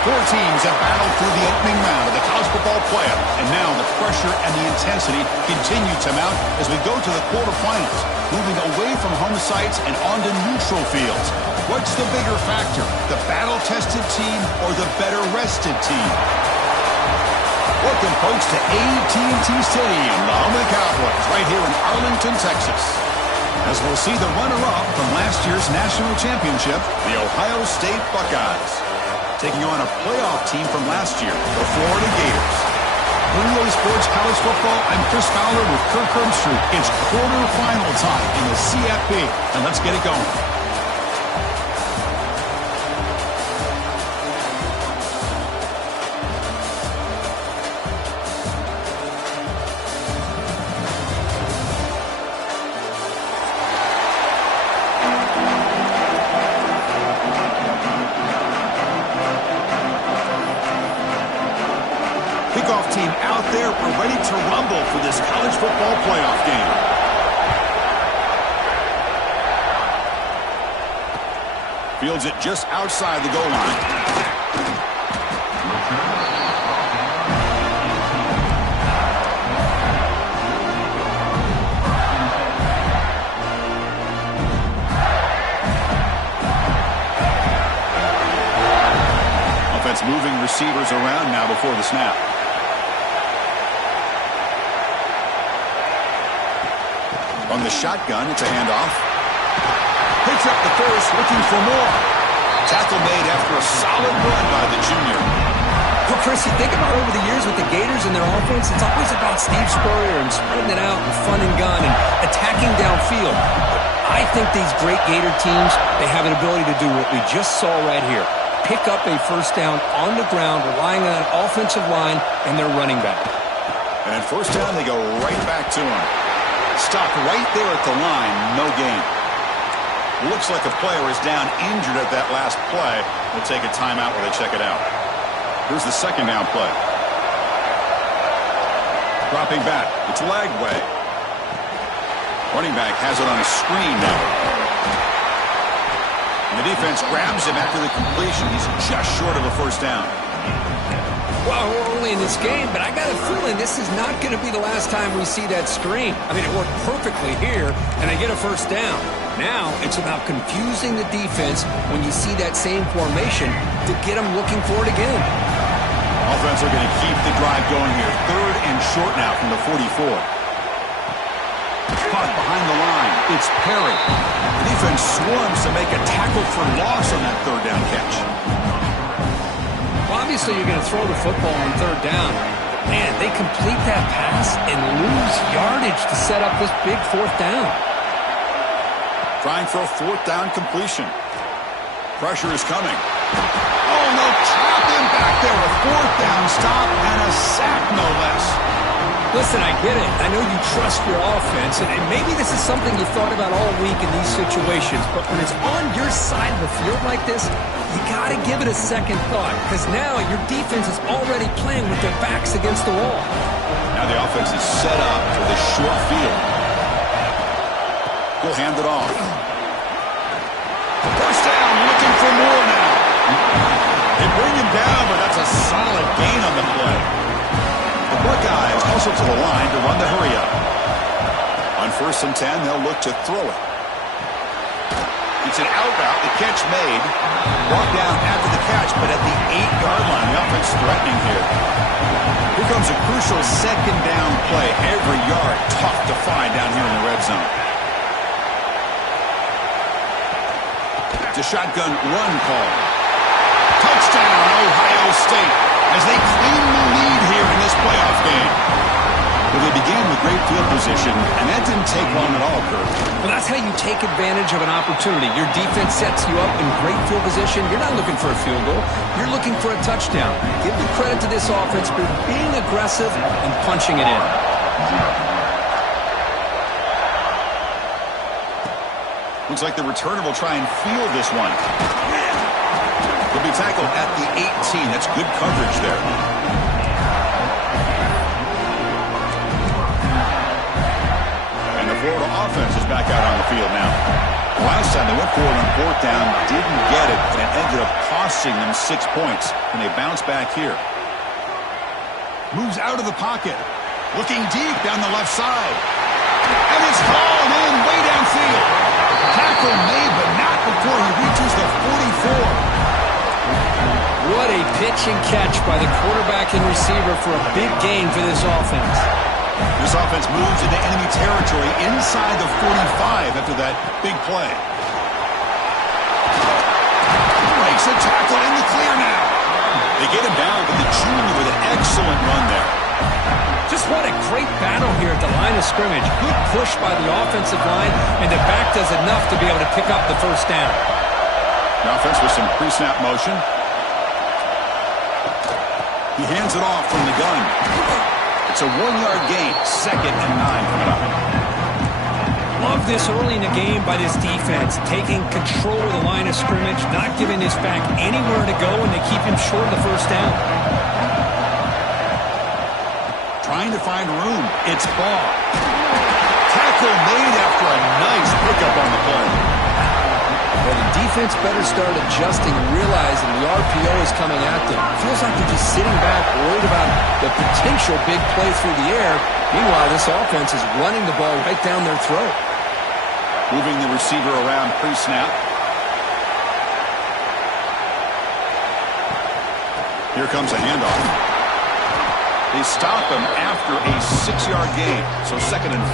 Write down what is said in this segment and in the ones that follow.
Four teams have battled through the opening round of the college football playoff, and now the pressure and the intensity continue to mount as we go to the quarterfinals, moving away from home sites and onto neutral fields. What's the bigger factor, the battle-tested team or the better-rested team? Welcome, folks, to AT&T Stadium, the home of the Cowboys, right here in Arlington, Texas. As we'll see the runner-up from last year's national championship, the Ohio State Buckeyes, taking on a playoff team from last year, the Florida Gators. Blue Sports College Football, I'm Chris Fowler with Kirk Herbstreit. It's quarterfinal time in the CFP, and let's get it going. Kickoff team out there. We're ready to rumble for this college football playoff game. Fields it just outside the goal line. Offense moving receivers around now before the snap. On the shotgun, it's a handoff. Picks up the first, looking for more. Tackle made after a solid run by the junior. Well, Chris, you think about over the years with the Gators and their offense, it's always about Steve Spurrier and spreading it out and fun and gun and attacking downfield. But I think these great Gator teams, they have an ability to do what we just saw right here. Pick up a first down on the ground, relying on an offensive line and their running back. And at first down, they go right back to him. Stopped right there at the line, no gain. Looks like a player is down injured at that last play. We'll take a timeout while they check it out. Here's the second down play. Dropping back, it's Lagway. Running back has it on a screen now. And the defense grabs him after the completion. He's just short of a first down. Well, we're early in this game, but I got a feeling this is not going to be the last time we see that screen. I mean, it worked perfectly here, and they get a first down. Now it's about confusing the defense when you see that same formation to get them looking for it again. Offense are going to keep the drive going here. Third and short now from the 44. Caught behind the line. It's Perry. The defense swarms to make a tackle for loss on that third down catch. Obviously, you're going to throw the football on third down. Man, they complete that pass and lose yardage to set up this big fourth down. Trying for a fourth down completion. Pressure is coming. Oh, no, trap him back there. A fourth down stop and a sack, no less. Listen, I get it. I know you trust your offense, and maybe this is something you thought about all week in these situations, but when it's on your side of the field like this, you got to give it a second thought, because now your defense is already playing with their backs against the wall. Now the offense is set up for the short field. We'll hand it off. First down, looking for more now. They bring him down, but that's a solid gain on the play. The Buckeyes also to the line to run the hurry-up. On 1st and 10, they'll look to throw it. It's an out route, the catch made. Walk down after the catch, but at the 8-yard line, the offense threatening here. Here comes a crucial second down play. Every yard tough to find down here in the red zone. It's a shotgun run call. Touchdown, Ohio State, as they claim the lead here in this playoff game. Well, they began with great field position, and that didn't take long at all, Kirk. Well, that's how you take advantage of an opportunity. Your defense sets you up in great field position. You're not looking for a field goal. You're looking for a touchdown. Give the credit to this offense for being aggressive and punching it in. Looks like the returner will try and field this one. He'll be tackled at the 18. That's good coverage there. And the Florida offense is back out on the field now. Last time they went for it on fourth down, didn't get it, and it ended up costing them 6 points. And they bounce back here. Moves out of the pocket. Looking deep down the left side. And it's fallen in way downfield. Tackle made, but not before he reaches the 44. What a pitch and catch by the quarterback and receiver for a big gain for this offense. This offense moves into enemy territory inside the 45 after that big play. Breaks a tackle in the clear now. They get him down, but the junior with an excellent run there. Just what a great battle here at the line of scrimmage. Good push by the offensive line, and the back does enough to be able to pick up the first down. The offense with some pre-snap motion. He hands it off from the gun. It's a 1-yard gain, 2nd and 9 coming up. Love this early in the game by this defense, taking control of the line of scrimmage, not giving this back anywhere to go, and they keep him short of the first down. Trying to find room. It's Baugh. Tackle made after a nice pickup on the play. Well, the defense better start adjusting and realizing the RPO is coming at them. Feels like they're just sitting back, worried about the potential big play through the air. Meanwhile, this offense is running the ball right down their throat. Moving the receiver around pre-snap. Here comes a handoff. They stop him after a 6-yard gain, so 2nd and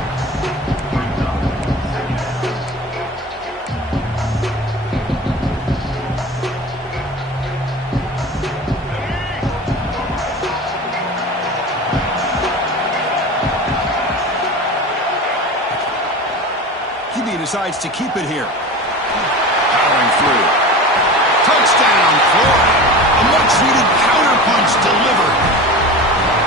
4. Decides to keep it here. Powering through. Touchdown, Florida. A much-needed counterpunch delivered.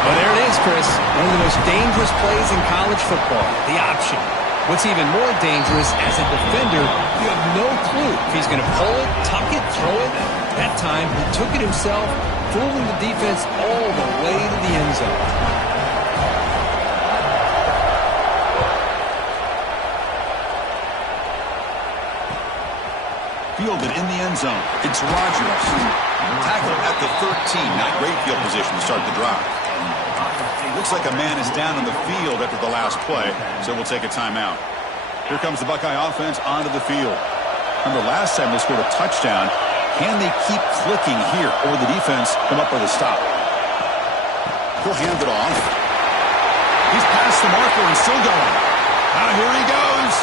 Well, there it is, Chris. One of the most dangerous plays in college football, the option. What's even more dangerous, as a defender, you have no clue if he's going to pull it, tuck it, throw it. That time, he took it himself, fooling the defense all the way to the end zone. Fielded in the end zone. It's Rodgers. Tackled at the 13. Not great field position to start the drive. Looks like a man is down on the field after the last play, so we'll take a timeout. Here comes the Buckeye offense onto the field. Remember last time they scored a touchdown. Can they keep clicking here, or the defense come up with a stop? He'll hand it off. He's past the marker and still going. Now here he goes.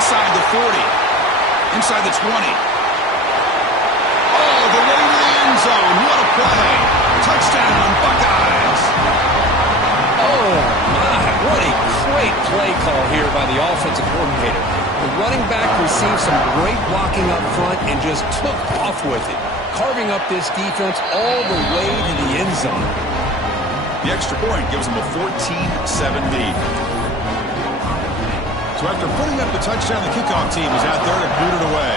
Inside the 40. Inside the 20. All the way to the end zone. What a play. Touchdown, Buckeyes. Oh, my. What a great play call here by the offensive coordinator. The running back received some great blocking up front and just took off with it, carving up this defense all the way to the end zone. The extra point gives them a 14-7 lead. So after putting up the touchdown, the kickoff team is out there to boot it away.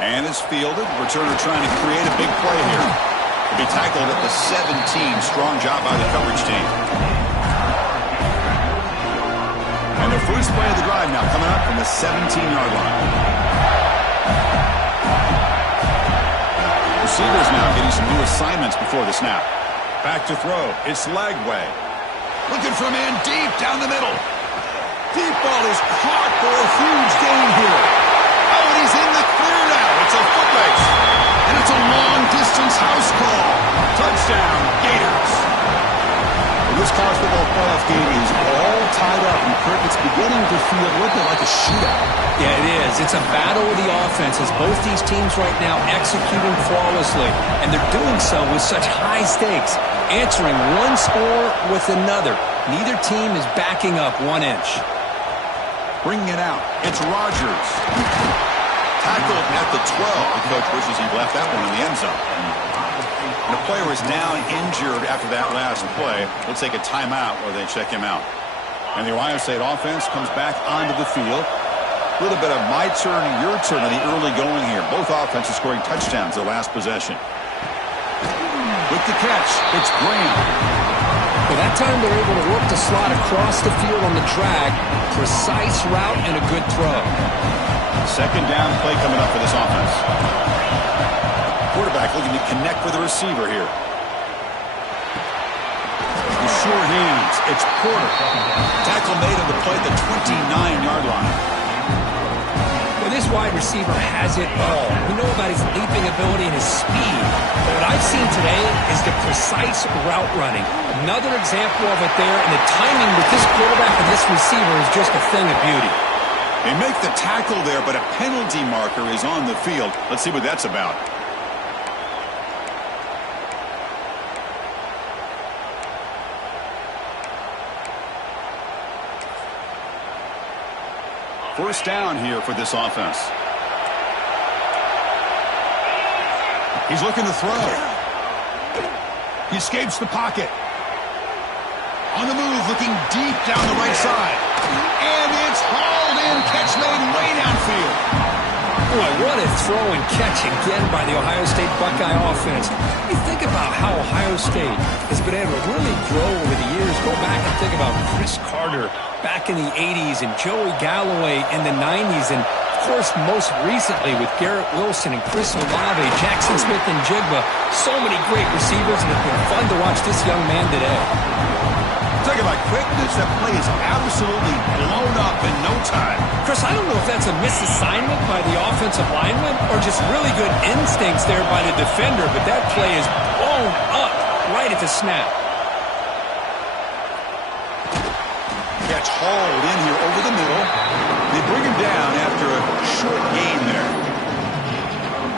And it's fielded. Returner trying to create a big play here. He'll be tackled at the 17. Strong job by the coverage team. And the first play of the drive now coming up from the 17-yard line. Receivers now getting some new assignments before the snap. Back to throw. It's Lagway. Looking for a man deep down the middle. Deep ball is caught for a huge gain here. Oh, and he's in the clear now. It's a foot race. And it's a long-distance house call. Touchdown, Gators. Well, this college football playoff game is all tied up. And Kirk, it's beginning to feel a little bit like a shootout. Yeah, it is. It's a battle of the offenses. Both these teams right now executing flawlessly. And they're doing so with such high stakes. Answering one score with another. Neither team is backing up 1 inch. Bringing it out. It's Rodgers. Tackled at the 12. The coach wishes he left that one in the end zone. The player is now injured after that last play. We'll take a timeout while they check him out. And the Ohio State offense comes back onto the field. A little bit of my turn, your turn in the early going here. Both offenses scoring touchdowns the last possession. With the catch, it's Graham. Well, that time they're able to work the slot across the field on the drag. Precise route and a good throw. Second down play coming up for this offense. Quarterback looking to connect with the receiver here. The sure hands. It's Porter. Tackle made on the play at the 29-yard line. Well, this wide receiver has it all. We know about his leaping ability and his speed. But what I've seen today is the precise route running. Another example of it there, and the timing with this quarterback and this receiver is just a thing of beauty. They make the tackle there, but a penalty marker is on the field. Let's see what that's about. First down here for this offense. He's looking to throw. He escapes the pocket. On the move, looking deep down the right side. And it's hauled in. Catch made way downfield. Boy, what a throw and catch again by the Ohio State Buckeye offense. You think about how Ohio State has been able to really grow over the years. Go back and think about Chris Carter back in the 80s and Joey Galloway in the 90s. And, of course, most recently with Garrett Wilson and Chris Olave, Jackson Smith and Jigba. So many great receivers, and it's been fun to watch this young man today. Talk about quickness. That play is absolutely blown up in no time. Chris, I don't know if that's a misassignment by the offensive lineman or just really good instincts there by the defender, but that play is blown up right at the snap. Catch hauled in here over the middle. They bring him down after a short gain there.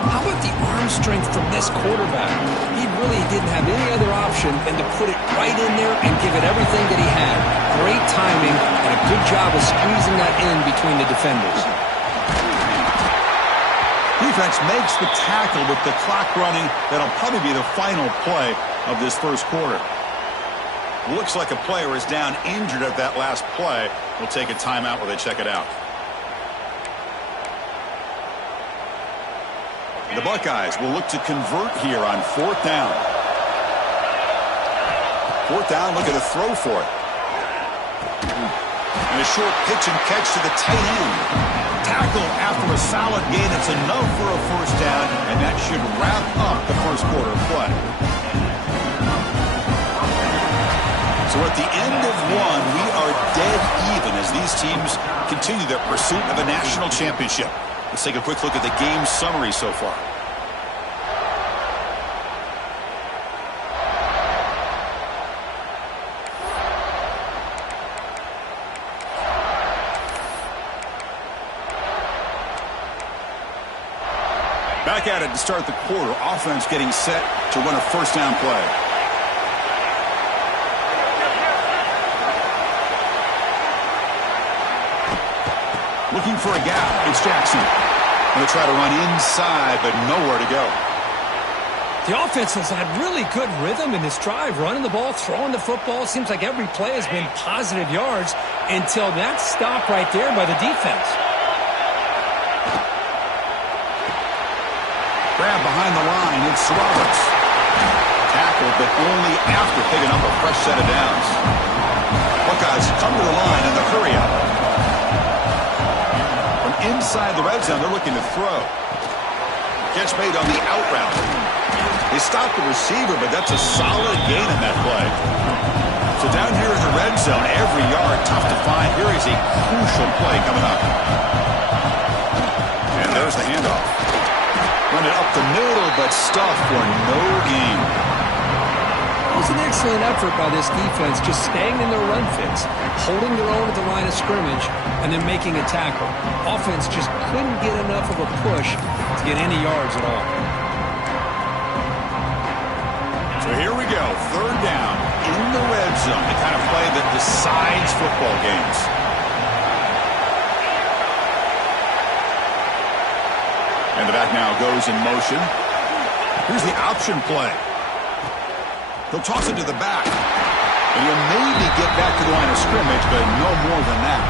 How about the arm strength from this quarterback? He really didn't have any other option than to put it right in there and give it everything that he had. Great timing and a good job of squeezing that in between the defenders. Defense makes the tackle with the clock running. That'll probably be the final play of this first quarter. Looks like a player is down injured at that last play. We'll take a timeout while they check it out. The Buckeyes will look to convert here on fourth down. Fourth down, look at a throw for it. And a short pitch and catch to the tight end. Tackle after a solid gain. It's enough for a first down, and that should wrap up the first quarter of play. So at the end of one, we are dead even as these teams continue their pursuit of a national championship. Let's take a quick look at the game summary so far. Back at it to start the quarter. Offense getting set to run a first down play. Looking for a gap. It's Jackson. Going to try to run inside, but nowhere to go. The offense has had really good rhythm in this drive, running the ball, throwing the football. It seems like every play has been positive yards until that stop right there by the defense. Grab behind the line. It's Roberts. Tackled, but only after picking up a fresh set of downs. Buckeyes come to the line in the hurry-up. From inside the red zone, they're looking to throw. Catch made on the out route. They stop the receiver, but that's a solid gain in that play. So down here in the red zone, every yard tough to find. Here is a crucial play coming up. And there's the handoff. Run it up the middle, but stuffed for no gain. It was an excellent effort by this defense, just staying in their run fits, holding their own at the line of scrimmage, and then making a tackle. Offense just couldn't get enough of a push to get any yards at all. So here we go, third down in the red zone, the kind of play that decides football games. And the back now goes in motion. Here's the option play. He'll toss it to the back. And he'll maybe get back to the line of scrimmage, but no more than that.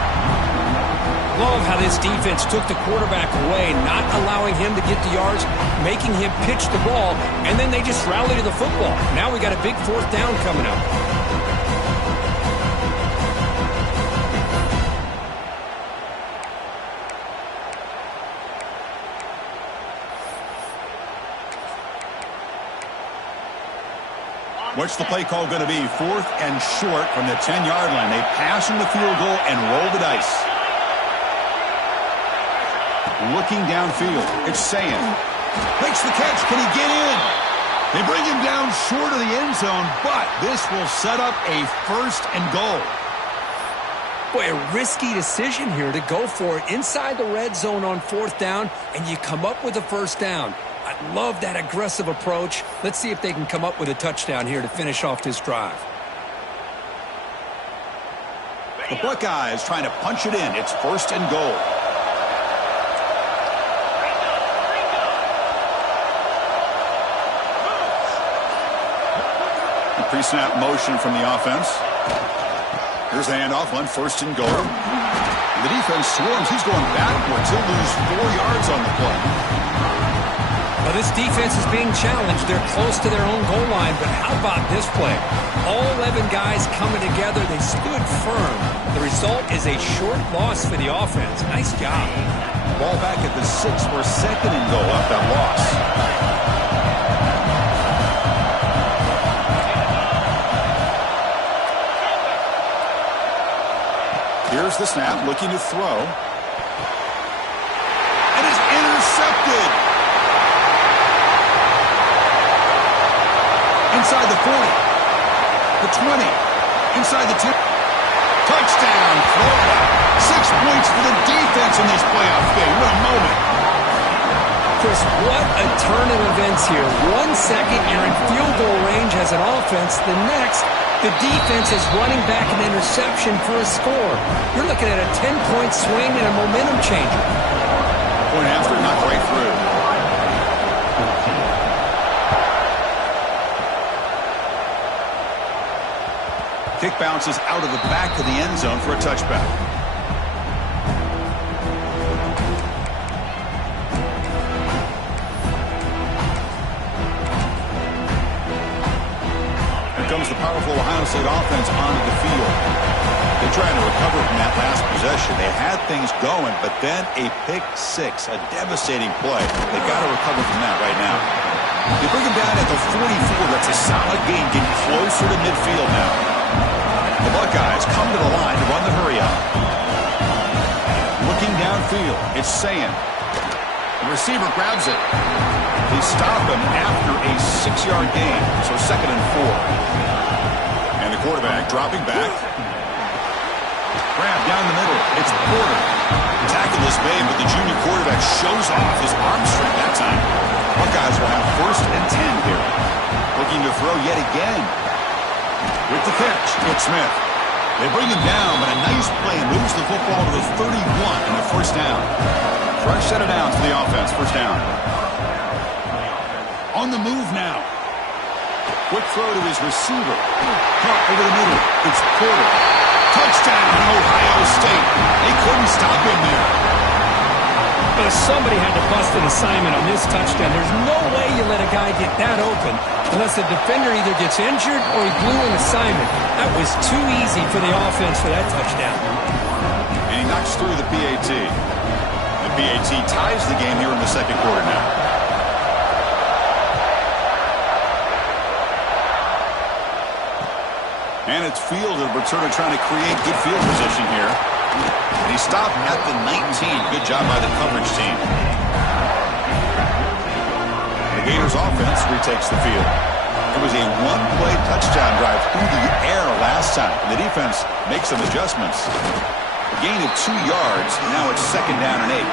Love how this defense took the quarterback away, not allowing him to get the yards, making him pitch the ball, and then they just rally to the football. Now we got a big fourth down coming up. What's the play call going to be? 4th and short from the 10-yard line. They pass from the field goal and roll the dice. Looking downfield. It's Sayin. Makes the catch. Can he get in? They bring him down short of the end zone, but this will set up a 1st and goal. Boy, a risky decision here to go for it inside the red zone on 4th down, and you come up with a 1st down. I love that aggressive approach. Let's see if they can come up with a touchdown here to finish off this drive. The Buckeyes trying to punch it in. It's 1st and goal. The pre-snap motion from the offense. Here's the handoff on 1st and goal. The defense swarms. He's going backwards. He'll lose 4 yards on the play. Well, this defense is being challenged. They're close to their own goal line, but how about this play? All 11 guys coming together. They stood firm. The result is a short loss for the offense. Nice job. Ball back at the 6 for 2nd and goal after that loss. Here's the snap, looking to throw. It is intercepted. Inside the 40, the 20, inside the 10. Touchdown, Florida. 6 points for the defense in this playoff game. What a moment. Chris, what a turn of events here. 1 second, you're in field goal range as an offense. The next, the defense is running back an interception for a score. You're looking at a 10-point swing and a momentum changer. Point after, knocked right through. Kick bounces out of the back of the end zone for a touchback. Here comes the powerful Ohio State offense onto the field. They're trying to recover from that last possession. They had things going, but then a pick 6, a devastating play. They got to recover from that right now. They bring him down at the 44. That's a solid gain, getting closer to midfield now. The Buckeyes come to the line to run the hurry-up. Looking downfield, it's Sayin. The receiver grabs it. They stop him after a 6-yard gain, so 2nd and 4. And the quarterback dropping back. Grab down the middle. It's Porter. Tackle is made, but the junior quarterback shows off his arm strength that time. Buckeyes will have 1st and 10 here. Looking to throw yet again. With the catch, it's Smith. They bring him down, but a nice play moves the football to the 31 and a 1st down. Fresh set of downs for the offense, 1st down. On the move now. Quick throw to his receiver. Caught over the middle. It's Porter. Touchdown, Ohio State. They couldn't stop him there. But somebody had to bust an assignment on this touchdown. There's no way you let a guy get that open unless the defender either gets injured or he blew an assignment. That was too easy for the offense for that touchdown. And he knocks through the PAT. The PAT ties the game here in the 2nd quarter now. And it's fielded. Berterna trying to create good field position here. And he stopped at the 19. Good job by the coverage team. The Gators offense retakes the field. It was a 1-play touchdown drive through the air last time. And the defense makes some adjustments. A gain of 2 yards. Now it's 2nd down and 8.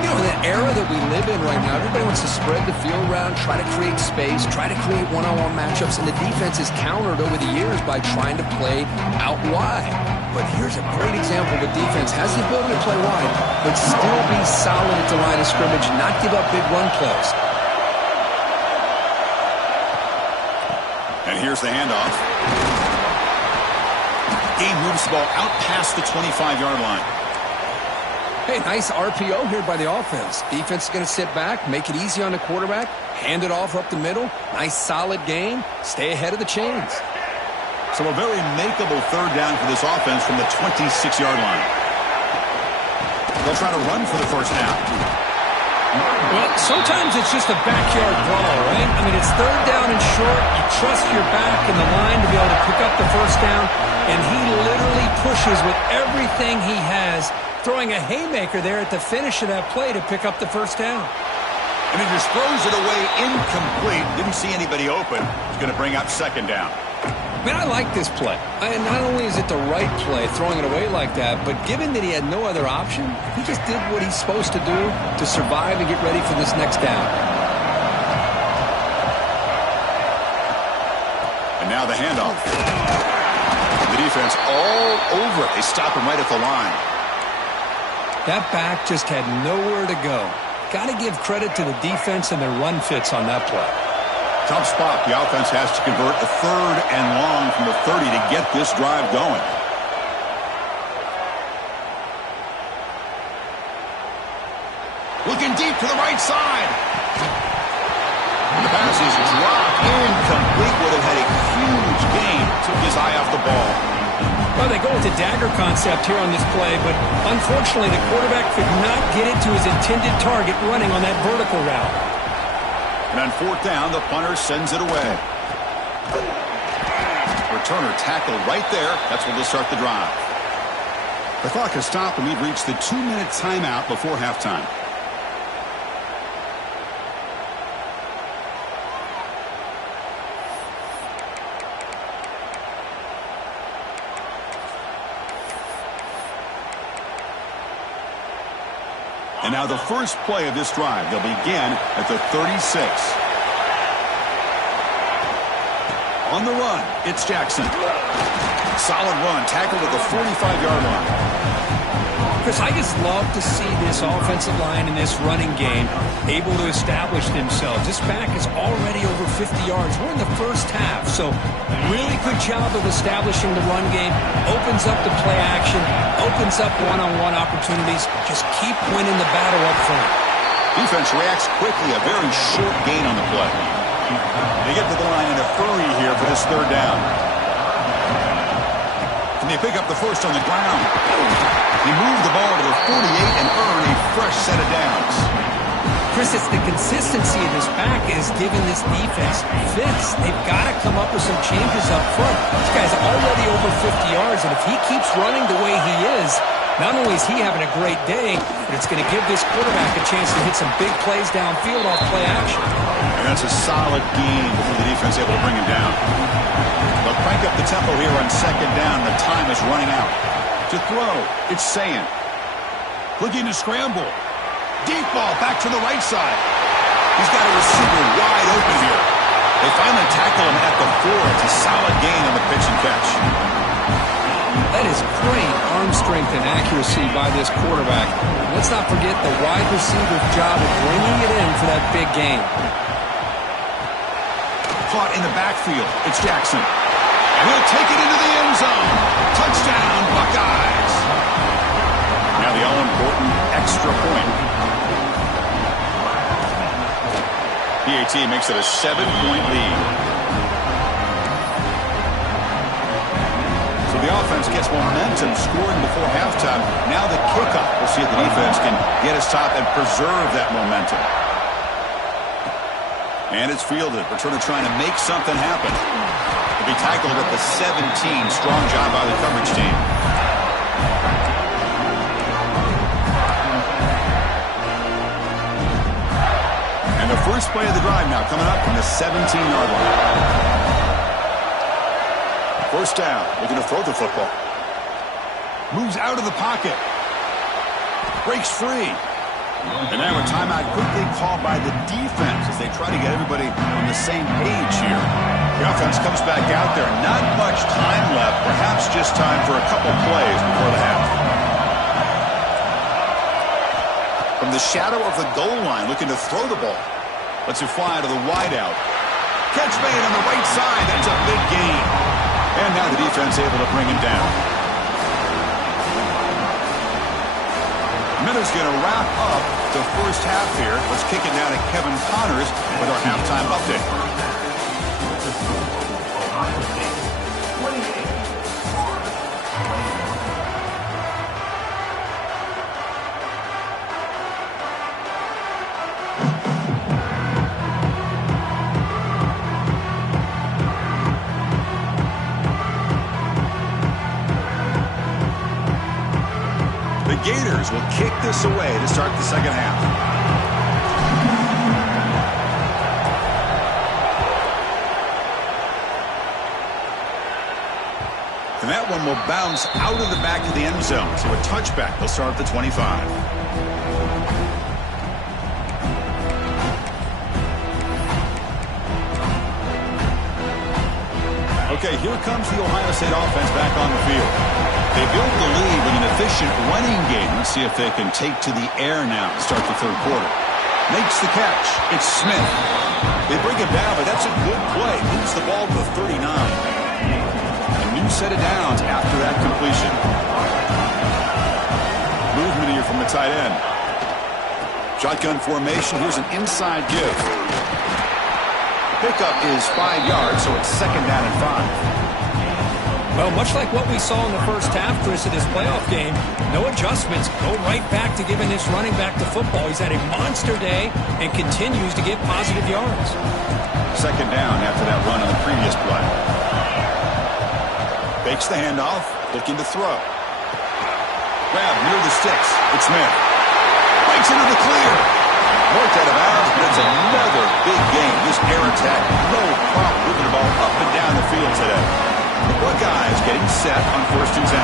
You know, in the era that we live in right now, everybody wants to spread the field around, try to create space, try to create one-on-one matchups, and the defense is countered over the years by trying to play out wide. But here's a great example. The defense has the ability to play wide, but still be solid at the line of scrimmage, not give up big run plays. And here's the handoff. Game moves the ball out past the 25-yard line. Hey, nice RPO here by the offense. Defense is going to sit back, make it easy on the quarterback, hand it off up the middle. Nice solid gain. Stay ahead of the chains. So a very makeable 3rd down for this offense from the 26-yard line. They'll try to run for the 1st down. Well, sometimes it's just a backyard brawl, right? I mean, it's third down and short. You trust your back in the line to be able to pick up the first down, and he literally pushes with everything he has, throwing a haymaker there at the finish of that play to pick up the first down. And he just throws it away incomplete. Didn't see anybody open. He's going to bring up second down. Man, I like this play. Not only is it the right play, throwing it away like that, but given that he had no other option, he just did what he's supposed to do to survive and get ready for this next down. And now the handoff. The defense all over it. They stop him right at the line. That back just had nowhere to go. Got to give credit to the defense and their run fits on that play. Tough spot. The offense has to convert a third and long from the 30 to get this drive going. Looking deep to the right side. And the pass is dropped incomplete. Would have had a huge gain. Took his eye off the ball. Well, they go with the dagger concept here on this play, but unfortunately the quarterback could not get it to his intended target running on that vertical route. And on fourth down, the punter sends it away. Returner tackled right there. That's where they'll start the drive. The clock has stopped, and we've reached the 2-minute timeout before halftime. And now the first play of this drive. They'll begin at the 36. On the run, it's Jackson. Solid run, tackled at the 45-yard line. Chris, I just love to see this offensive line in this running game able to establish themselves. This back is already over 50 yards. We're in the first half, so really good job of establishing the run game. Opens up the play action, opens up one-on-one opportunities. Just keep winning the battle up front. Defense reacts quickly, a very short gain on the play. They get to the line in a hurry here for this third down. And they pick up the first on the ground. He moved the ball to the 48 and earned a fresh set of downs. Chris, it's the consistency of this back is giving this defense fits. They've got to come up with some changes up front. This guy's already over 50 yards, and if he keeps running the way he is, not only is he having a great day, but it's going to give this quarterback a chance to hit some big plays downfield off play action. And that's a solid gain before the defense able to bring him down. They'll crank up the tempo here on second down. The time is running out. To throw, it's Sayin. Looking to scramble. Deep ball back to the right side. He's got a receiver wide open here. They finally tackle him at the 4. It's a solid gain on the pitch and catch. That is great arm strength and accuracy by this quarterback. Let's not forget the wide receiver's job of bringing it in for that big gain. Caught in the backfield. It's Jackson. And he'll take it into the end zone. Touchdown, Buckeyes. Now the all-important extra point. PAT makes it a 7-point lead. So the offense gets momentum, scoring before halftime. Now the kickoff. We'll see if the defense can get a stop and preserve that momentum. And it's fielded. Returner trying to make something happen. He'll be tackled at the 17. Strong job by the coverage team. And the first play of the drive now coming up from the 17-yard line. First down. Looking to throw the football. Moves out of the pocket. Breaks free. And now a timeout quickly called by the defense as they try to get everybody on the same page here. The offense comes back out there. Not much time left. Perhaps just time for a couple plays before the half. From the shadow of the goal line, looking to throw the ball. Lets it fly to the wideout. Catch made on the right side. That's a big gain. And now the defense able to bring him down. Miller's going to wrap up the first half here. Let's kick it down to Kevin Connors with our halftime update. The Gators will kick this away to start the second half. And that one will bounce out of the back of the end zone. So a touchback. They'll start at the 25. Okay, here comes the Ohio State offense back on the field. They built the lead with an efficient running game. Let's see if they can take to the air now to start the third quarter. Makes the catch. It's Smith. They bring him down, but that's a good play. Moves the ball to the 39. New set of downs after that completion. Movement here from the tight end. Shotgun formation. Here's an inside give. Pickup is 5 yards, so it's second down and 5. Well, much like what we saw in the first half, Chris, of this playoff game, no adjustments. Go right back to giving this running back the football. He's had a monster day and continues to get positive yards. Second down after that run on the previous play. Fakes the handoff, looking to throw. Grab near the sticks. It's Smith. Breaks into the clear. Worked out of bounds, but it's another big game. This air attack, no problem moving the ball up and down the field today. The Buckeyes getting set on 1st and 10.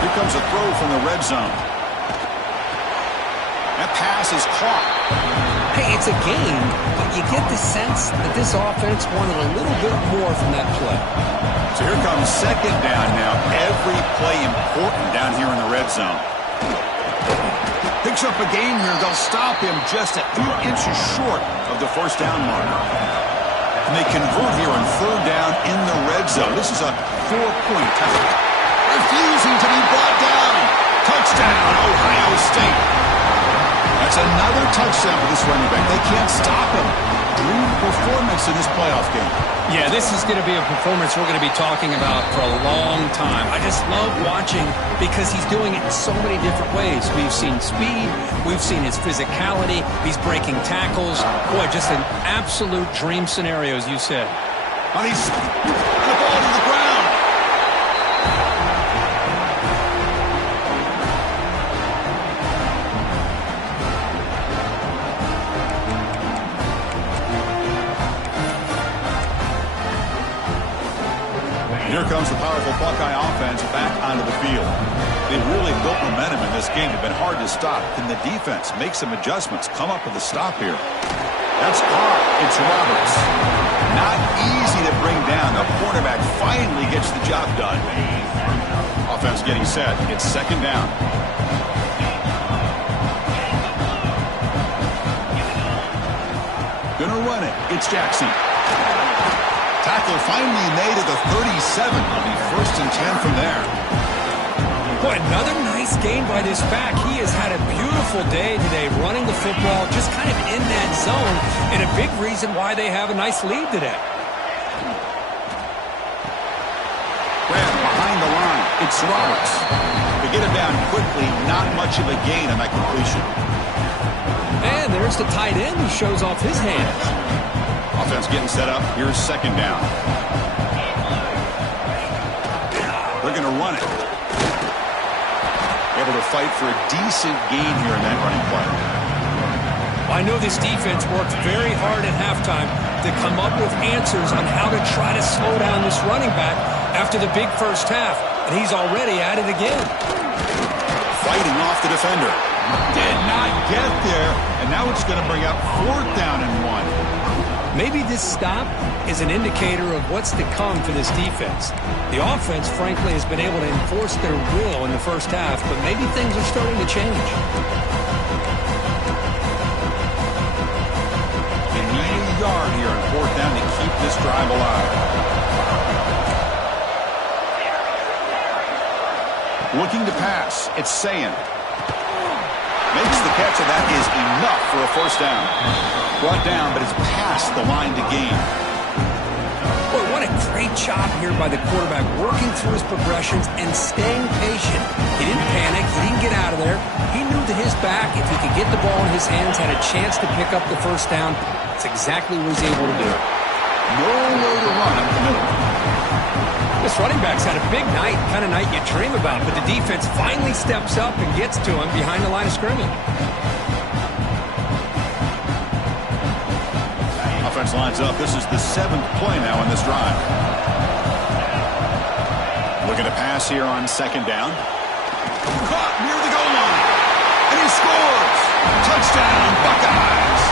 Here comes a throw from the red zone. That pass is caught. Hey, it's a game, but you get the sense that this offense wanted a little bit more from that play. So here comes second down now. Every play important down here in the red zone. Picks up a gain here. They'll stop him just a few inches short of the first down mark. And they convert here on third down in the red zone. This is a 4-point tie. Refusing to be brought down. Touchdown, Ohio State. That's another touchdown for this running back. They can't stop him. Dream performance in this playoff game. Yeah, this is going to be a performance we're going to be talking about for a long time. I just love watching because he's doing it in so many different ways. We've seen speed. We've seen his physicality. He's breaking tackles. Boy, just an absolute dream scenario, as you said. And he's the ball to the ground. Here comes the powerful Buckeye offense back onto the field. They've really built momentum in this game. It's been hard to stop. Can the defense make some adjustments, come up with a stop here? That's caught. It's Roberts. Not easy to bring down. The quarterback finally gets the job done. Offense getting set. It's second down. Gonna run it. It's Jackson. Tackle finally made at the 37. It'll be 1st and 10 from there. Boy, another nice game by this back. He has had a beautiful day today running the football, just kind of in that zone, and a big reason why they have a nice lead today. Grab behind the line. It's Roberts. To get him down quickly, not much of a gain on that completion. And there's the tight end who shows off his hands. Offense getting set up. Here's second down. They're going to run it. Able to fight for a decent gain here in that running play. I know this defense worked very hard at halftime to come up with answers on how to try to slow down this running back after the big first half, and he's already at it again. Fighting off the defender. Did not get there, and now it's going to bring up 4th down and 1. Maybe this stop is an indicator of what's to come for this defense. The offense, frankly, has been able to enforce their will in the first half, but maybe things are starting to change. They need a yard here on 4th down to keep this drive alive. Looking to pass. It's Sayin. Makes the catch, and that is enough for a 1st down. Brought down, but it's past the line to gain. Boy, what a great job here by the quarterback, working through his progressions and staying patient. He didn't panic. He didn't get out of there. He knew that his back, if he could get the ball in his hands, had a chance to pick up the 1st down. That's exactly what he's able to do. No way to run up the middle. This running back's had a big night, kind of night you dream about, but the defense finally steps up and gets to him behind the line of scrimmage. Offense lines up. This is the 7th play now on this drive. Looking to pass here on 2nd down. Caught near the goal line. And he scores. Touchdown, Buckeyes.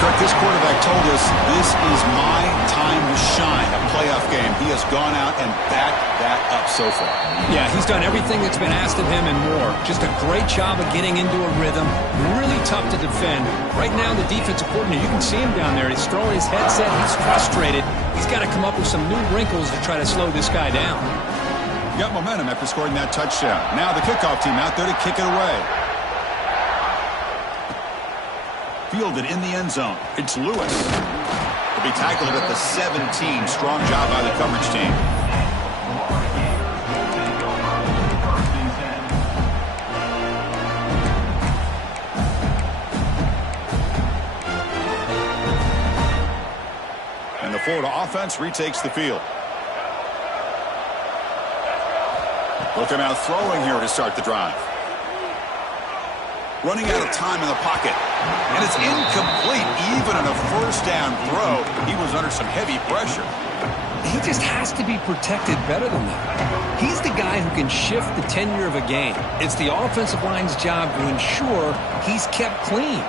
Kirk, this quarterback told us this is my time to shine, a playoff game. He has gone out and backed that up so far. Yeah, he's done everything that's been asked of him and more. Just a great job of getting into a rhythm. Really tough to defend. Right now, the defensive coordinator, you can see him down there. He's throwing his headset. He's frustrated. He's got to come up with some new wrinkles to try to slow this guy down. Got momentum after scoring that touchdown. Now the kickoff team out there to kick it away. Fielded in the end zone. It's Lewis. He'll be tackled at the 17. Strong job by the coverage team. And the Florida offense retakes the field. Looking out throwing here to start the drive. Running out of time in the pocket. And it's incomplete. Even on a first down throw, he was under some heavy pressure. He just has to be protected better than that. He's the guy who can shift the tenure of a game. It's the offensive line's job to ensure he's kept clean.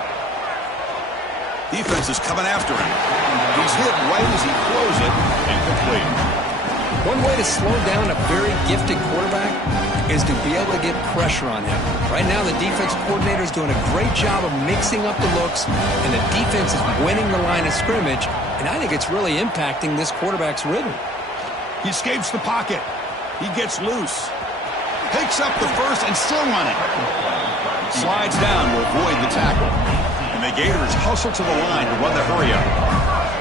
Defense is coming after him. He's hit right as he throws it. Incomplete. One way to slow down a very gifted quarterback is to be able to get pressure on him. Right now, the defense coordinator is doing a great job of mixing up the looks, and the defense is winning the line of scrimmage, and I think it's really impacting this quarterback's rhythm. He escapes the pocket. He gets loose. Picks up the first and still running. Slides down to avoid the tackle. And the Gators hustle to the line to run the hurry up.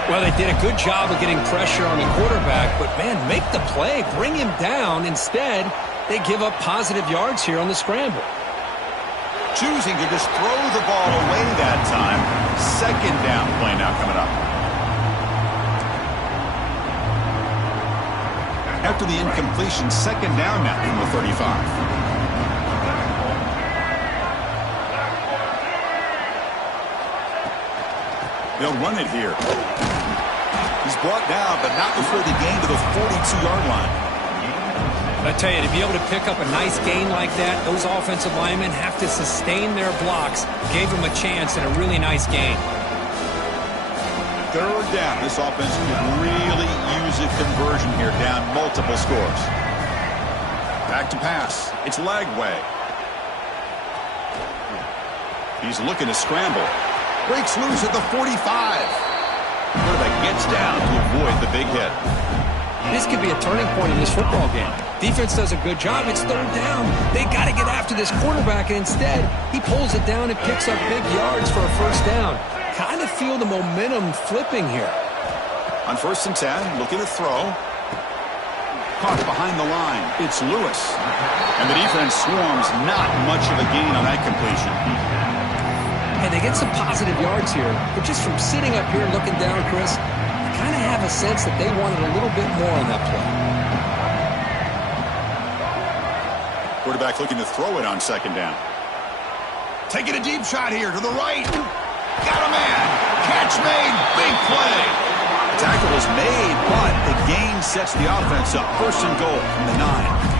Well, they did a good job of getting pressure on the quarterback, but, man, make the play. Bring him down. Instead, they give up positive yards here on the scramble. Choosing to just throw the ball away that time. 2nd down play now coming up. After the incompletion, 2nd down now from the 35. They'll run it here. He's brought down, but not before the gain to the 42-yard line. I tell you, to be able to pick up a nice gain like that, those offensive linemen have to sustain their blocks. Gave them a chance and a really nice gain. 3rd down. This offense could really use a conversion here, down multiple scores. Back to pass. It's Lagway. He's looking to scramble. Breaks loose at the 45. Quarterback gets down to avoid the big hit. This could be a turning point in this football game. Defense does a good job. It's 3rd down. They got to get after this quarterback, and instead, he pulls it down and picks up big yards for a 1st down. Kind of feel the momentum flipping here. On 1st and 10, looking to throw. Caught behind the line. It's Lewis. And the defense swarms. Not much of a gain on that completion. And they get some positive yards here, but just from sitting up here looking down, Chris, I kind of have a sense that they wanted a little bit more on that play. Quarterback looking to throw it on 2nd down. Taking a deep shot here to the right. Got a man. Catch made. Big play. The tackle is made, but the gain sets the offense up. 1st and goal from the 9.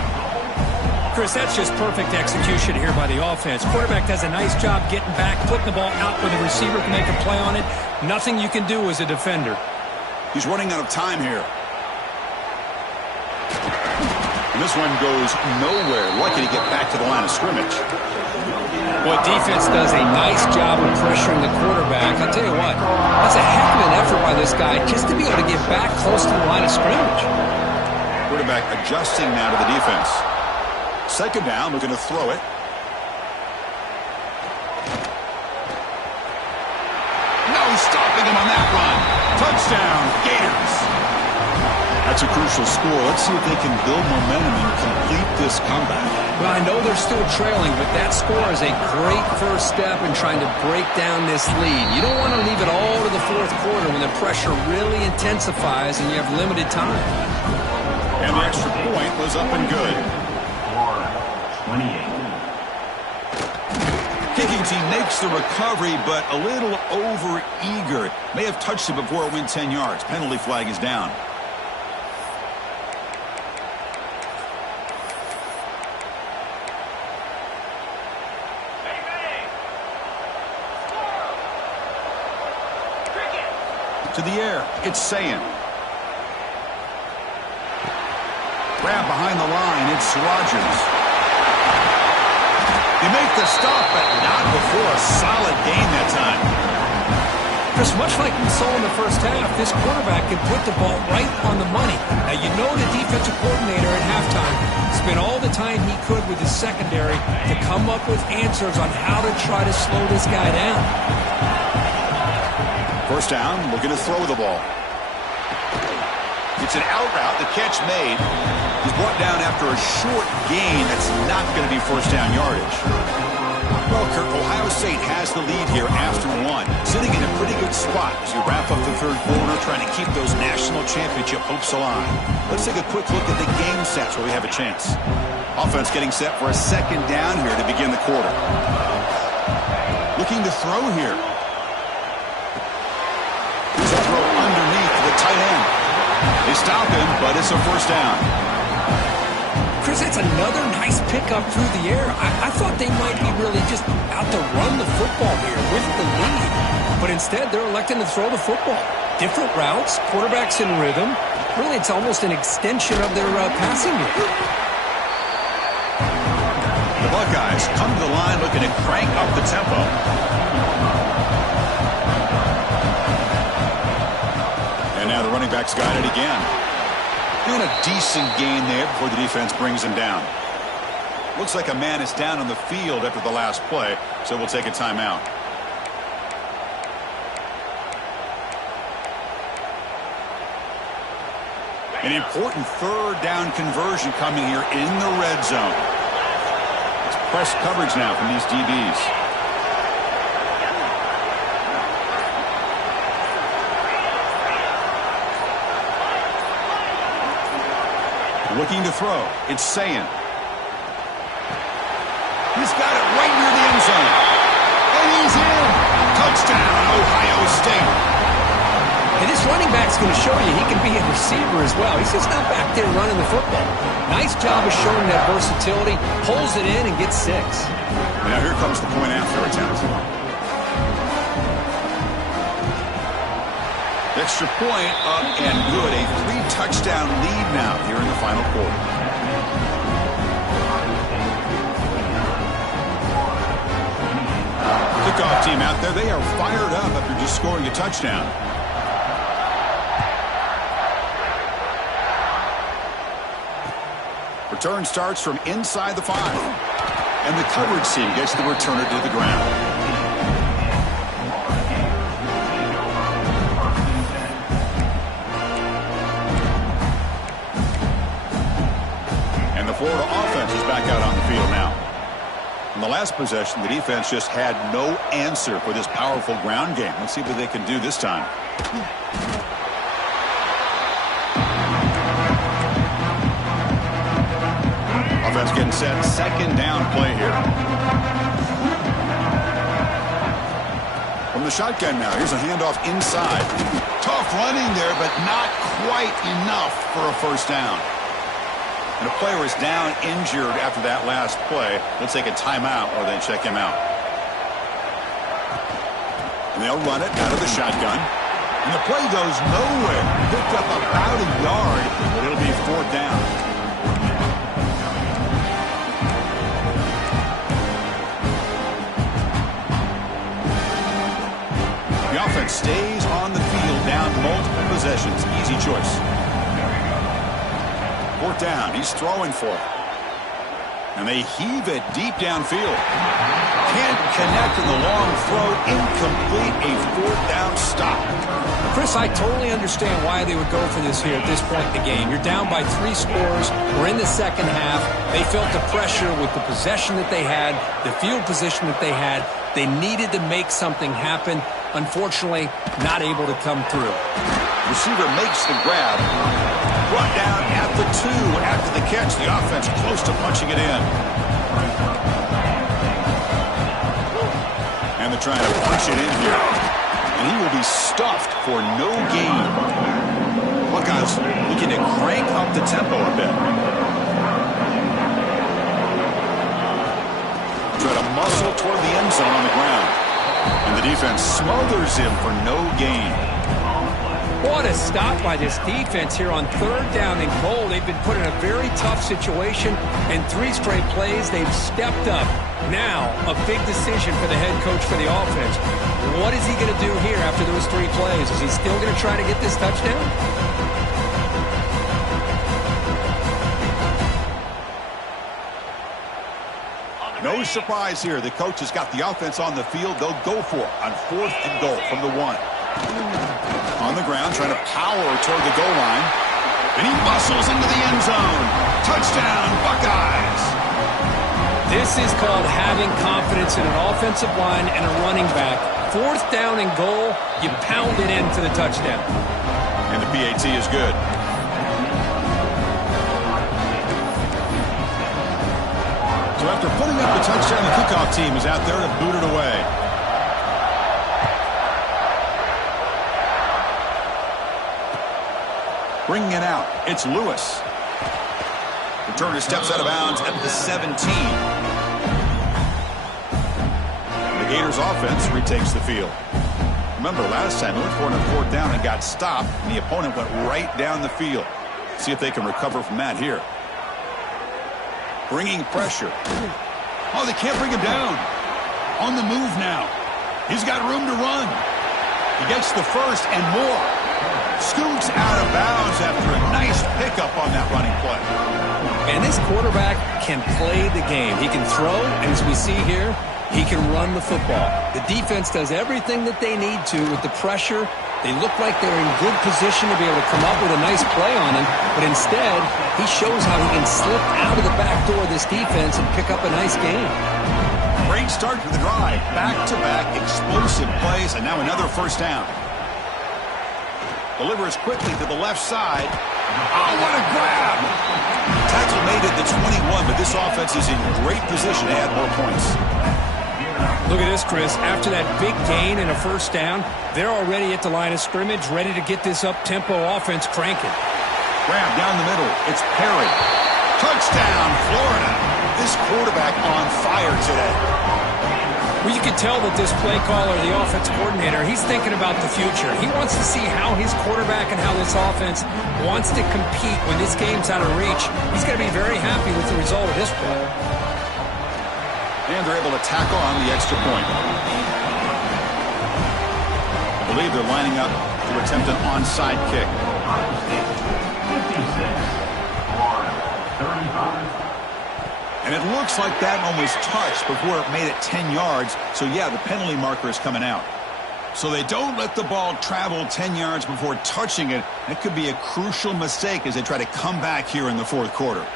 Chris, that's just perfect execution here by the offense. Quarterback does a nice job getting back, putting the ball out where the receiver can make a play on it. Nothing you can do as a defender. He's running out of time here. And this one goes nowhere. Lucky to get back to the line of scrimmage. Well, defense does a nice job of pressuring the quarterback. I'll tell you what, that's a heck of an effort by this guy just to be able to get back close to the line of scrimmage. Quarterback adjusting now to the defense. 2nd down, looking to throw it. No stopping him on that run. Touchdown, Gators. That's a crucial score. Let's see if they can build momentum and complete this comeback. Well, I know they're still trailing, but that score is a great first step in trying to break down this lead. You don't want to leave it all to the 4th quarter when the pressure really intensifies and you have limited time. And the extra point was up and good. 28. Kicking team makes the recovery, but a little over-eager. May have touched it before it went 10 yards. Penalty flag is down. To the air, it's Sayin. Grab behind the line, it's Rodgers. They make the stop, but not before a solid gain that time. Chris, much like we saw in the first half, this quarterback can put the ball right on the money. Now, you know the defensive coordinator at halftime spent all the time he could with his secondary to come up with answers on how to try to slow this guy down. First down, looking to throw the ball. It's an out route, the catch made. He's brought down after a short gain that's not going to be first down yardage. Well, Kirk, Ohio State has the lead here after one. Sitting in a pretty good spot as you wrap up the third quarter, trying to keep those national championship hopes alive. Let's take a quick look at the game stats where we have a chance. Offense getting set for a second down here to begin the quarter. Looking to throw here. Here's a throw underneath the tight end. They stop him, but it's a first down. Chris, that's another nice pickup through the air. I thought they might be really just out to run the football here with the lead. But instead, they're electing to throw the football. Different routes, quarterbacks in rhythm. Really, it's almost an extension of their passing game. The Buckeyes come to the line looking to crank up the tempo. And now the running back's got it again. Doing a decent gain there before the defense brings him down. Looks like a man is down on the field after the last play, so we'll take a timeout. An important third down conversion coming here in the red zone. It's press coverage now from these DBs. Looking to throw. It's Sayin. He's got it right near the end zone. And he's in. Touchdown, Ohio State. And this running back's going to show you he can be a receiver as well. He's just not back there running the football. Nice job of showing that versatility. Pulls it in and gets 6. Now here comes the point after attempt. Extra point up and good. A 3-touchdown lead now here in the final quarter. Kickoff team out there. They are fired up after just scoring a touchdown. Return starts from inside the 5. And the coverage team gets the returner to the ground. Florida offense is back out on the field now. In the last possession, the defense just had no answer for this powerful ground game. Let's see what they can do this time. Offense getting set. Second down play here. From the shotgun now. Here's a handoff inside. Tough running there, but not quite enough for a first down. And a player is down injured after that last play. Let's take a timeout or then check him out. And they'll run it out of the shotgun. And the play goes nowhere. Picked up about a yard, but it'll be fourth down. The offense stays on the field, down multiple possessions. Easy choice. Fourth down. He's throwing for it. And they heave it deep downfield. Can't connect in the long throw. Incomplete. A fourth down stop. Chris, I totally understand why they would go for this here at this point in the game. You're down by 3 scores. We're in the second half. They felt the pressure with the possession that they had, the field position that they had. They needed to make something happen. Unfortunately, not able to come through. Receiver makes the grab. Brought down at the 2 after the catch. The offense close to punching it in. And they're trying to punch it in here. And he will be stuffed for no gain. Buckeyes looking to crank up the tempo a bit. Try to muscle toward the end zone on the ground. And the defense smothers him for no gain. What a stop by this defense here on 3rd down and goal. They've been put in a very tough situation, and 3 straight plays they've stepped up. Now, a big decision for the head coach for the offense. What is he going to do here after those 3 plays? Is he still going to try to get this touchdown? No surprise here. The coach has got the offense on the field. They'll go for it on 4th and goal from the 1. On the ground, trying to power toward the goal line. And he muscles into the end zone. Touchdown, Buckeyes. This is called having confidence in an offensive line and a running back. 4th down and goal, you pound it in for the touchdown. And the PAT is good. So after putting up the touchdown, the kickoff team is out there to boot it away. Bringing it out, it's Lewis. Returner steps out of bounds at the 17. The Gators offense retakes the field. Remember, last time they went for it on 4th down and got stopped, and the opponent went right down the field. See if they can recover from that here. Bringing pressure. Oh, they can't bring him down. On the move now. He's got room to run. He gets the first and more. Scoots out of bounds after a nice pickup on that running play. And this quarterback can play the game. He can throw, and as we see here, he can run the football. The defense does everything that they need to with the pressure. They look like they're in good position to be able to come up with a nice play on him, but instead, he shows how he can slip out of the back door of this defense and pick up a nice gain. Great start to the drive. Back-to-back explosive plays, and now another first down. Delivers quickly to the left side. Oh, what a grab! Tackle made at the 21, but this offense is in great position to add more points. Look at this, Chris. After that big gain and a first down, they're already at the line of scrimmage, ready to get this up-tempo offense cranking. Grab down the middle. It's Perry. Touchdown, Florida. This quarterback on fire today. Well, you can tell that this play caller, the offense coordinator, he's thinking about the future. He wants to see how his quarterback and how this offense wants to compete when this game's out of reach. He's going to be very happy with the result of this play. And they're able to tackle on the extra point. I believe they're lining up to attempt an onside kick. And it looks like that one was touched before it made it 10 yards. So, yeah, the penalty marker is coming out. So they don't let the ball travel 10 yards before touching it. That could be a crucial mistake as they try to come back here in the 4th quarter.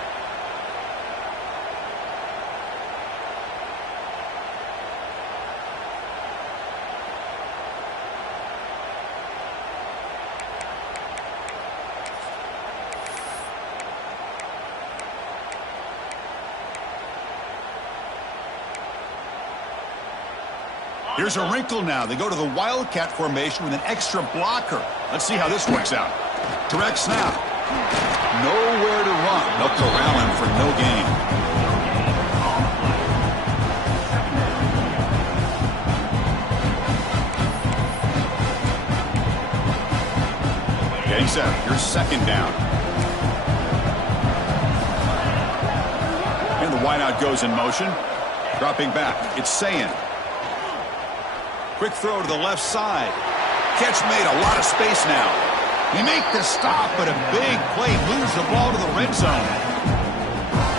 Here's a wrinkle now. They go to the Wildcat formation with an extra blocker. Let's see how this works out. Direct snap. Nowhere to run. They'll corral him for no gain. Getting set. Here's 2nd down. And the wideout goes in motion. Dropping back. It's Sayin. Quick throw to the left side. Catch made, a lot of space now. They make the stop, but a big play moves the ball to the red zone.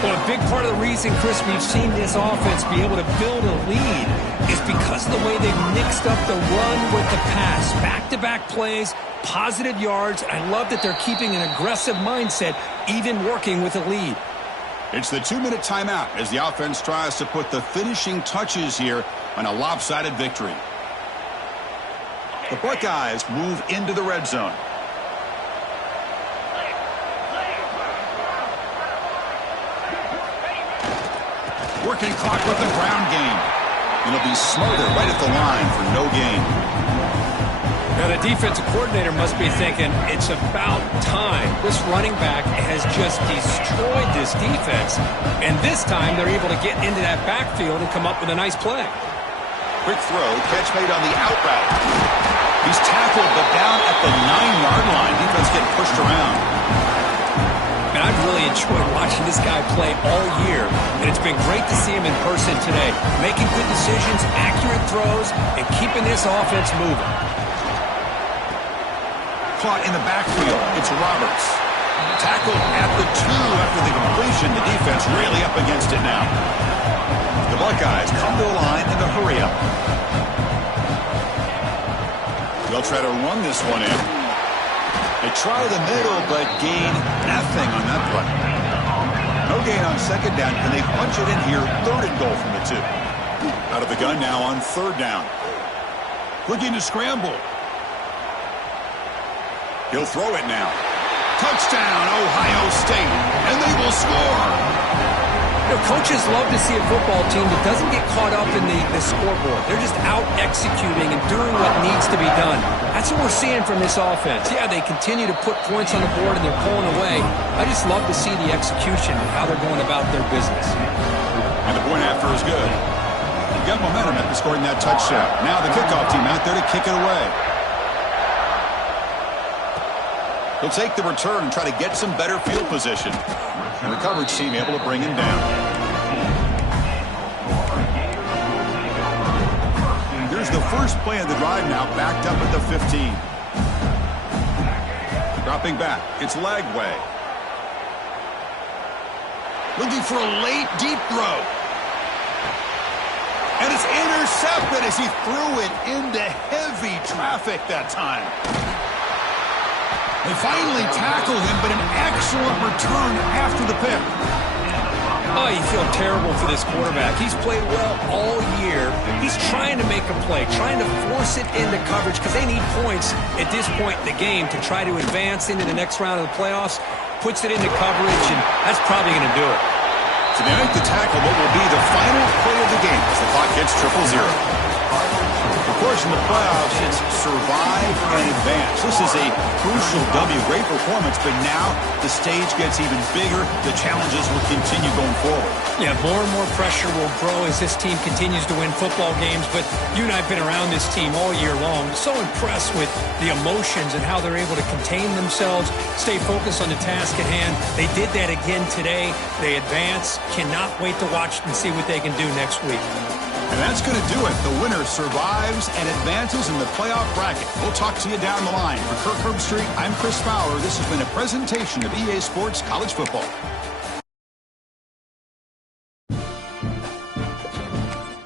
Well, a big part of the reason, Chris, we've seen this offense be able to build a lead is because of the way they've mixed up the run with the pass. Back-to-back plays, positive yards. I love that they're keeping an aggressive mindset, even working with a lead. It's the 2-minute timeout as the offense tries to put the finishing touches here on a lopsided victory. The Buckeyes move into the red zone. Working clock with the ground game. It'll be Smother right at the line for no gain. Now, the defensive coordinator must be thinking, it's about time. This running back has just destroyed this defense. And this time, they're able to get into that backfield and come up with a nice play. Quick throw, catch made on the out route. He's tackled, but down at the 9-yard line. Defense getting pushed around. And I've really enjoyed watching this guy play all year. And it's been great to see him in person today. Making good decisions, accurate throws, and keeping this offense moving. Caught in the backfield. It's Roberts. Tackled at the 2 after the completion. The defense really up against it now. The Buckeyes come to the line in the hurry up. They'll try to run this one in. They try the middle, but gain nothing on that play. No gain on second down. Can they punch it in here? 3rd and goal from the 2. Out of the gun now on 3rd down. Looking to scramble. He'll throw it now. Touchdown, Ohio State. And they will score. You know, coaches love to see a football team that doesn't get caught up in the scoreboard. They're just out executing and doing what needs to be done. That's what we're seeing from this offense. Yeah, they continue to put points on the board and they're pulling away. I just love to see the execution and how they're going about their business. And the point after is good. You got momentum after scoring that touchdown. Now the kickoff team out there to kick it away. He'll take the return and try to get some better field position. And the coverage team able to bring him down. Here's the first play of the drive now, backed up at the 15. Dropping back, it's Lagway. Looking for a late, deep throw. And it's intercepted as he threw it into heavy traffic that time. They finally tackle him, but an excellent return after the pick. Oh, you feel terrible for this quarterback. He's played well all year. He's trying to make a play, trying to force it into coverage because they need points at this point in the game to try to advance into the next round of the playoffs. Puts it into coverage, and that's probably going to do it. So they make the tackle what will be the final play of the game as the clock hits 0-0. Of course, in the playoffs, it's survive and advance. This is a crucial W. Great performance, but now the stage gets even bigger. The challenges will continue going forward. Yeah, more and more pressure will grow as this team continues to win football games, but you and I have been around this team all year long. So impressed with the emotions and how they're able to contain themselves, stay focused on the task at hand. They did that again today. They advance. Cannot wait to watch and see what they can do next week. And that's going to do it. The winner survives and advances in the playoff bracket. We'll talk to you down the line. For Kirk Herbstreit, I'm Chris Fowler. This has been a presentation of EA Sports College Football.